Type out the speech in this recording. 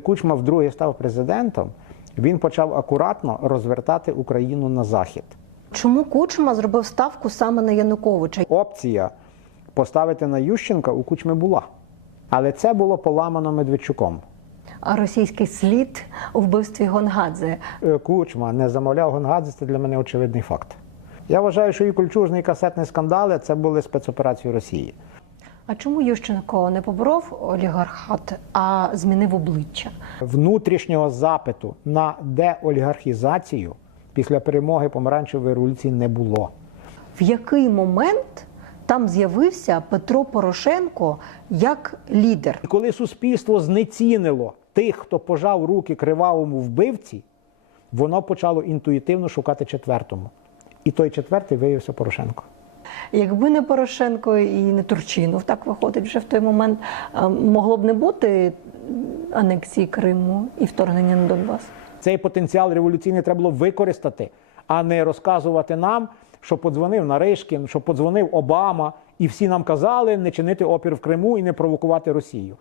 Кучма вдруге став президентом. Він почав акуратно розвертати Україну на захід. Чому Кучма зробив ставку саме на Януковича? Опція поставити на Ющенка у Кучми була. Але це було поламано Медведчуком. А російський слід у вбивстві Гонгадзе. Е, Кучма не замовляв Гонгадзе, це для мене очевидний факт. Я вважаю, що і кульчужний і касетний скандали це були спецоперації Росії. А чому Ющенко не поборов олігархат, а змінив обличчя? Внутрішнього запиту на деолігархізацію після перемоги помаранчевої революції не було. В який момент там з'явився Петро Порошенко як лідер? І коли суспільство знецінило тих, хто пожав руки кривавому вбивці, воно почало інтуїтивно шукати четвертому. І той четвертий виявився Порошенко. Якби не Порошенко і не Турчинов, так виходить вже в той момент, е, могло б не бути анексії Криму і вторгнення на Донбас. Цей потенціал революційний треба було використати, а не розказувати нам, що подзвонив Наришкін, що подзвонив Обама, і всі нам казали не чинити опір в Криму і не провокувати Росію.